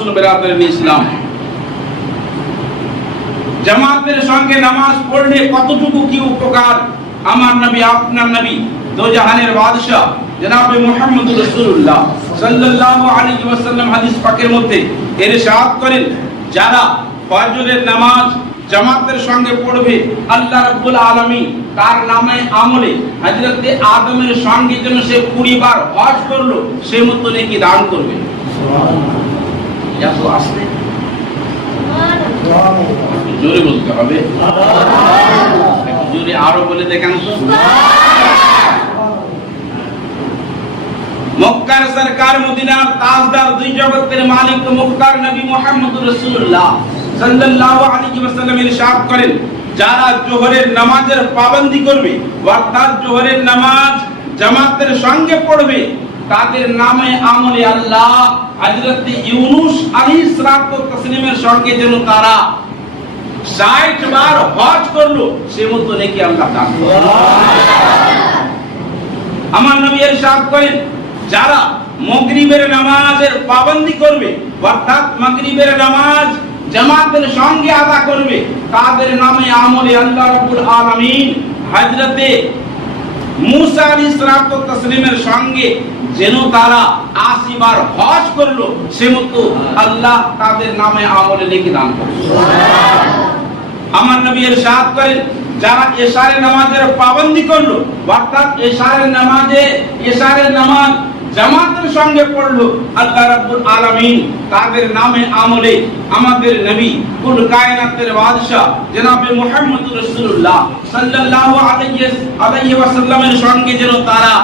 আসুন বেরাদারান ইসলাম, জামাতের সঙ্গে নামাজ পড়লে কতটুকু কি উপকার আমার নবী, আপনার নবী, দো জাহানের বাদশা জনাবে মুহাম্মদুর রাসূলুল্লাহ সাল্লাল্লাহু আলাইহি ওয়াসাল্লাম হাদিস পাকের মধ্যে ইরশাদ করেন, যারা ফজরের নামাজ জামাতের সঙ্গে পড়বে আল্লাহ রাব্বুল আলামিন তার নামে আমলে হযরত আদমের সঙ্গে যেন সে 20 বার হজ করলো সে মত নেকি দান করবে। সুবহানাল্লাহ। এত আসলে জোরে বলতে হবে, জোরে আরো বলে দেখেন তো। মক্কার সরকার, মদিনার তাজদার, দুই জগতের মালিক মুখতার নবী মুহাম্মদুর রাসূলুল্লাহ সাল্লাল্লাহু আলাইহি ওয়াসাল্লাম ইরশাদ করেন, যারা জোহরের নামাজের পাবন্দি করবে অর্থাৎ জোহরের নামাজ জামাতের সঙ্গে পড়বে তাদের নামে আমলে আল্লাহ হযরত ইউনূস আলাইহিস সালাতু তাসলিমের সঙ্গে যেন তারা 60 বার হজ করলো সে মতো নেকি আল্লাহ দান করবে। আমার নবী ইরশাদ করেন, যারা মাগরিবের নামাজের পাবন্দি করবে অর্থাৎ মাগরিবের নামাজ জামাতের সঙ্গে আদা করবে তাদের নামে আমলে আল্লাহ রাব্বুল আলামিন হযরতে মুসা আলাইহিস সালাতু তাসলিমের সঙ্গে যেন তারা 80 বার হজ করলো সে মতো আল্লাহ তাদের নামে আমলে লিখে দান করবে। আমার নবী ইরশাদ করেন, যারা ইশারের নামাজের পাবন্দি করলো অর্থাৎ ইশারের নামাজ জামাতের সঙ্গে পড়লো আল্লাহ রাব্বুল আলামিন তাদের নামে আমলে আমাদের নবী কুল কায়নাতের বাদশা জনাবে মুহাম্মদুর রাসূলুল্লাহ সাল্লাল্লাহু আলাইহি ওয়াসাল্লামের সঙ্গে যেন তারা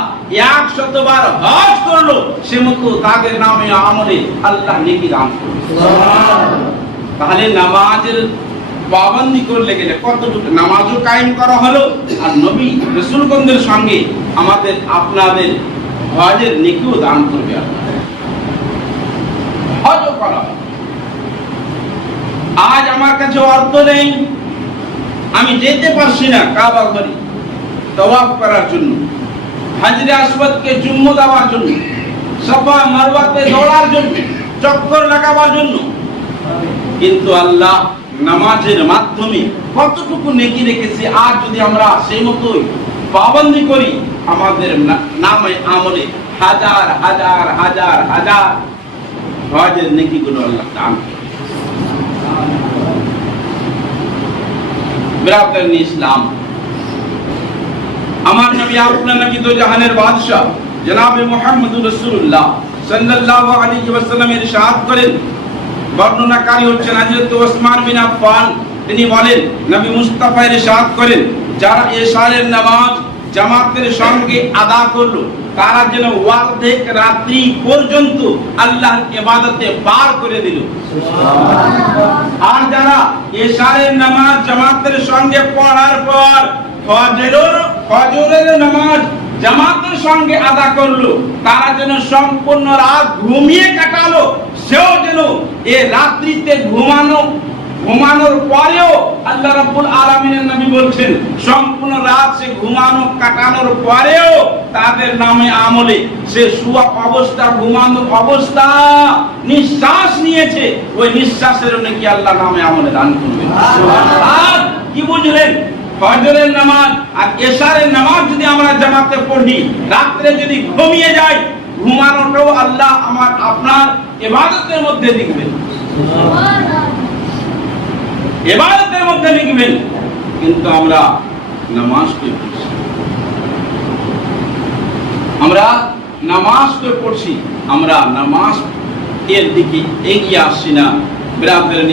100 বার হজ করলো সে মতো তাদের নামে আমলে আল্লাহ নেকি দান করবে। সুবহানাল্লাহ। তাহলে নামাজের পাবন্দি করলে গেলে কতটুকু নামাজও কায়েম করা হলো আর নবী রাসূলগণের সঙ্গে আমাদের আপনাদের হজের নেকিও দান করবে। হজও করা, আজ আমার কাছে অর্থ নেই, আমি যেতে পারছি না কাবা ঘরে তওয়াফ করার জন্য, হাজরে আসওয়াদকে চুম্বন দেওয়ার জন্য, সাফা মারওয়াতে দৌড়ার জন্য, চক্কর লাগাবার জন্য, কিন্তু আল্লাহ নামাজের মাধ্যমে কতটুকু নেকি রেখেছে। আর যদি আমরা সেই মতোই পাবন্দি করি আমাদের নামে আমলে হাজার হাজার হাজার হাজার হজের নেকিগুলো আল্লাহ দান করবে। বেরাদারান ইসলাম, আমার নবী, আপনার নবী, দো জাহানের বাদশা জনাবে মুহাম্মদুর রাসূলুল্লাহ সাল্লাল্লাহু আলাইহি ওয়াসাল্লাম ইরশাদ করেন, বর্ণনাকারী হচ্ছেন হযরত ওসমান বিন আফফান, তিনি বলেন নবী মুস্তাফা ইরশাদ করেন, যারা ইশারের নামাজ জামাতের সঙ্গে আদা করলো তারা যেন অর্ধেক রাত্রি পর্যন্ত আল্লাহর ইবাদতে পার করে দিল। সুবহানাল্লাহ। আর যারা ইশারের নামাজ জামাতের সঙ্গে পড়ার পর ফজরের নামাজ জামাতের সঙ্গে আদা করলো তারা যেন সম্পূর্ণ রাত ঘুমিয়ে কাটালো, সেও যেন এই রাত্রিতে ঘুমানোর পরেও আল্লাহ রাব্বুল আলামিনের নবী বলছেন সম্পূর্ণ রাত সে কাটানোর পরেও তাদের নামে আমলে সে শুয়া অবস্থা, ঘুমানো অবস্থা নিঃশ্বাস নিয়েছে ওই নিঃশ্বাসের নাকি আল্লাহ নামে আমলে দান করবেন। সুবহানাল্লাহ। কি বুঝলেন? ফজরের নামাজ আর ইশারের নামাজ যদি আমরা জামাতে পড়ি, রাতে যদি ঘুমিয়ে যাই, ঘুমানোটাও আল্লাহ আমার আপনার ইবাদতের মধ্যে লিখবেন। সুবহানাল্লাহ। ইবাদতের মধ্যে লিখবেন, কিন্তু আমরা নামাজকে পড়ছি, আমরা নামাজ এর দিকে এগিয়ে আসছি না। বেরাদারান